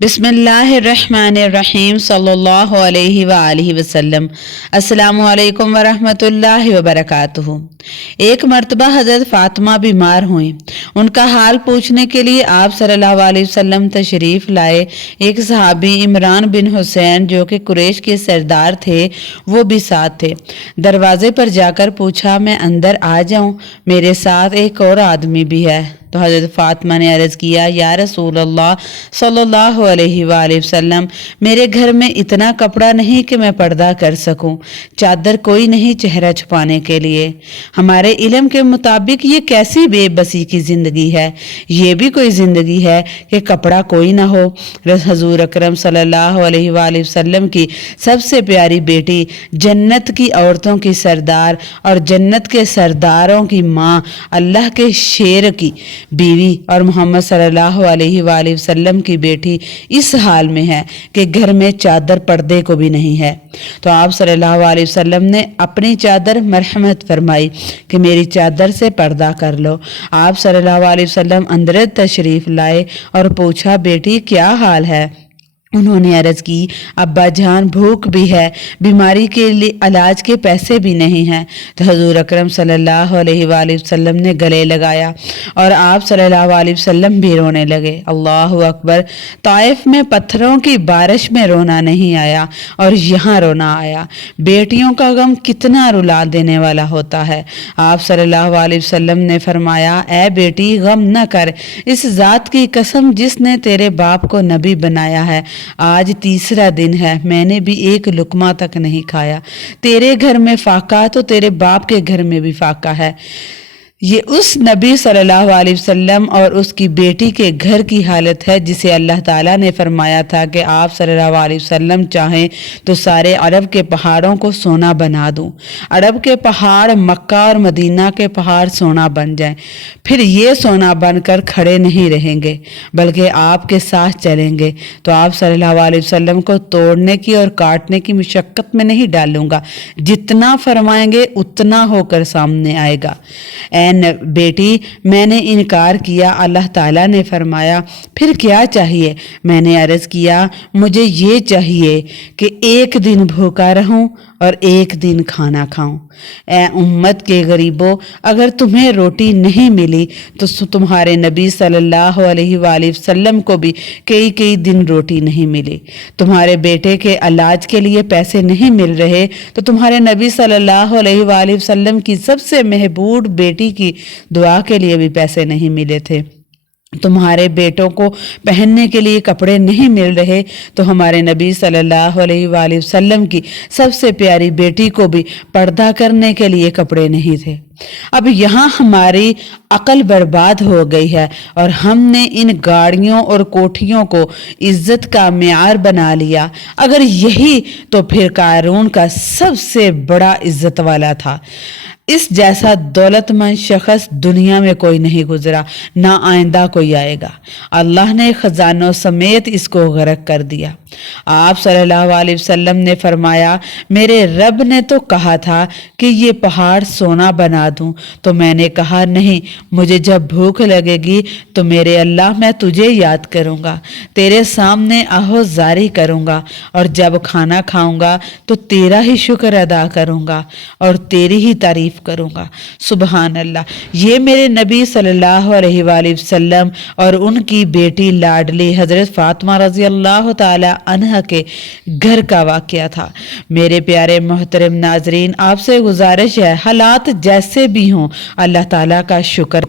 बिस्मिल्लाहिर्रहमानिर्रहीम सल्लल्लाहु अलैहि वआलिहि वसल्लम। अस्सलामु अलैकुम वरहमतुल्लाहि वबरकातुहू। एक मर्तबा हज़रत फ़ातिमा बीमार हुई। उनका हाल पूछने के लिए आप सल्लल्लाहु अलैहि वसल्लम तशरीफ़ लाए। एक सहाबी इमरान बिन हुसैन जो कि कुरैश के सरदार थे, वो भी साथ थे। दरवाजे पर जाकर पूछा, मैं अंदर आ जाऊं? मेरे साथ एक और आदमी भी है। तो हज़रत फ़ातिमा ने अर्ज़ किया, या रसूल अल्लाह सल्लल्लाहु अलैहि वसल्लम, मेरे घर में इतना कपड़ा नहीं कि मैं पर्दा कर सकूं। चादर कोई नहीं चेहरा छुपाने के लिए। हमारे इल्म के मुताबिक ये कैसी बेबसी की ज़िंदगी है? ये भी कोई ज़िंदगी है कि कपड़ा कोई ना हो? हुज़ूर अकरम सल्लल्लाहु अलैहि वसल्लम की सबसे प्यारी बेटी, जन्नत की औरतों की सरदार और जन्नत के सरदारों की माँ, अल्लाह के शेर की बीवी और मोहम्मद सल्लल्लाहु अलैहि वसल्लम की बेटी इस हाल में है कि घर में चादर पर्दे को भी नहीं है। तो आप सल्लल्लाहु अलैहि वसल्लम ने अपनी चादर मरहमत फरमाई कि मेरी चादर से पर्दा कर लो। आप सल्लल्लाहु अलैहि वसल्लम अंदर तशरीफ लाए और पूछा, बेटी क्या हाल है? उन्होंने अर्ज़ की, अब्बा जान भूख भी है, बीमारी के लिए इलाज के पैसे भी नहीं हैं। तो हुज़ूर अकरम सल्लल्लाहु अलैहि वसल्लम ने गले लगाया और आप सल्लल्लाहु अलैहि वसल्लम भी रोने लगे। अल्लाहु अकबर। ताइफ में पत्थरों की बारिश में रोना नहीं आया और यहाँ रोना आया। बेटियों का गम कितना रुला देने वाला होता है। आप सल्लल्लाहु अलैहि वसल्लम ने फरमाया, ए बेटी गम न कर, इस ज़ात की कसम जिसने तेरे बाप को नबी बनाया है, आज तीसरा दिन है, मैंने भी एक लुकमा तक नहीं खाया। तेरे घर में फाका तो तेरे बाप के घर में भी फाका है। ये उस नबी सल्लल्लाहु अलैहि वसल्लम और उसकी बेटी के घर की हालत है जिसे अल्लाह ताला ने फरमाया था कि आप सल्लल्लाहु अलैहि वसल्लम चाहें तो सारे अरब के पहाड़ों को सोना बना दूं। अरब के पहाड़, मक्का और मदीना के पहाड़ सोना बन जाएं। फिर ये सोना बनकर खड़े नहीं रहेंगे बल्कि आपके साथ चलेंगे। तो आप सल्लल्लाहु अलैहि वसल्लम को तोड़ने की और काटने की मुशक्कत में नहीं डालूंगा। जितना फरमाएंगे उतना होकर सामने आएगा। बेटी, मैंने इनकार किया। अल्लाह ताला ने फरमाया, फिर क्या चाहिए? मैंने अर्ज़ किया, मुझे ये चाहिए कि एक दिन भूखा रहूं और एक दिन खाना खाऊं। ए उम्मत के गरीबों, अगर तुम्हें रोटी नहीं मिली तो तुम्हारे नबी सल्लल्लाहु अलैहि वसल्लम को भी कई कई दिन रोटी नहीं मिली। तुम्हारे बेटे के इलाज के लिए पैसे नहीं मिल रहे तो तुम्हारे नबी सल्लल्लाहु अलैहि वसल्लम की सबसे महबूब बेटी की दुआ के लिए भी पैसे नहीं मिले थे। तुम्हारे बेटों को पहनने के लिए कपड़े नहीं मिल रहे तो हमारे नबी सल्लल्लाहु अलैहि वसल्लम की सबसे प्यारी बेटी को भी पर्दा करने के लिए कपड़े नहीं थे। अब यहाँ हमारी अकल बर्बाद हो गई है और हमने इन गाड़ियों और कोठियों को इज्जत का मेयार बना लिया। अगर यही तो फिर कारून का सबसे बड़ा इज्जत वाला था। इस जैसा दौलतमंद शख्स दुनिया में कोई नहीं गुजरा, ना आइंदा कोई आएगा। अल्लाह ने खजानों समेत इसको गर्क कर दिया। आप सल्लल्लाहु अलैहि वसल्लम ने फरमाया, मेरे रब ने तो कहा था कि ये पहाड़ सोना बना दूं, तो मैंने कहा नहीं, मुझे जब भूख लगेगी तो मेरे अल्लाह मैं तुझे याद करूंगा, तेरे सामने आहोजारी करूंगा और जब खाना खाऊंगा तो तेरा ही शुक्र अदा करूंगा और तेरी ही तारीफ करूंगा। सुबहान अल्लाह। ये मेरे नबी सल्लल्लाहु अलैहि वसल्लम और उनकी बेटी लाडली हजरत फातिमा रजी अल्लाह ताला अन्हा के घर का वाकया था। मेरे प्यारे मोहतरम नाजरीन, आपसे गुजारिश है, हालात जैसे भी हों अल्लाह ताला का शुक्र